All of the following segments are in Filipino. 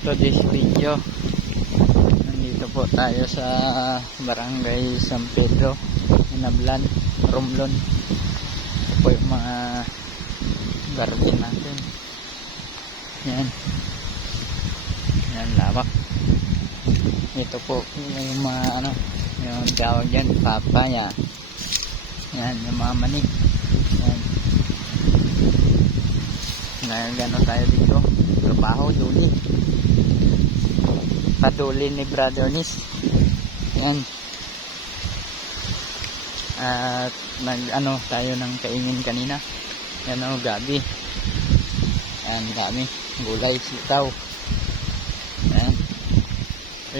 to this video. Nandito po tayo sa Barangay San Pedro, Inablan, Romblon. Ito po yung mga garden natin. Yan. Yan, lawak. Ito po yung mga yung tawag dyan, papaya. Yan, yung mga manig. Yan. Nagano tayo dito. Trabaho, duli. Paduli ni Brother Nis. Yan. At tayo ng kaingin kanina. Yan o, gabi. Yan, dami. Gulay, sitaw. Yan.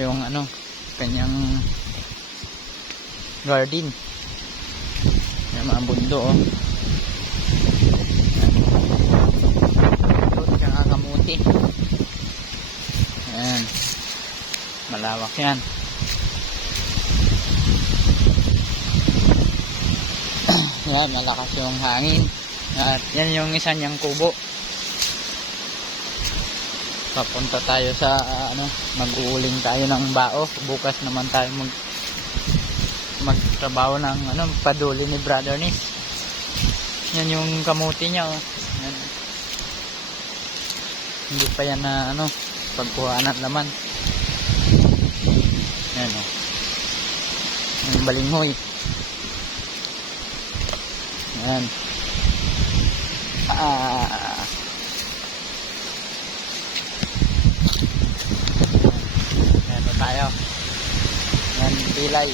Yung kanyang garden. Yan, mga bundo o. Kamuti. Ayan, malawak yan. Yan, malakas yung hangin. At yan yung isa niyang kubo. Papunta tayo sa mag-uuling tayo ng bao. Bukas naman tayo magtrabaho ng paduli ni Brother Nis. Yan yung kamuti niya oh. Yan. Hindi pa yan na pagkuhaan at laman. Yan o. Yung balinghoy. Yan. Yan tayo. Yan, pilay.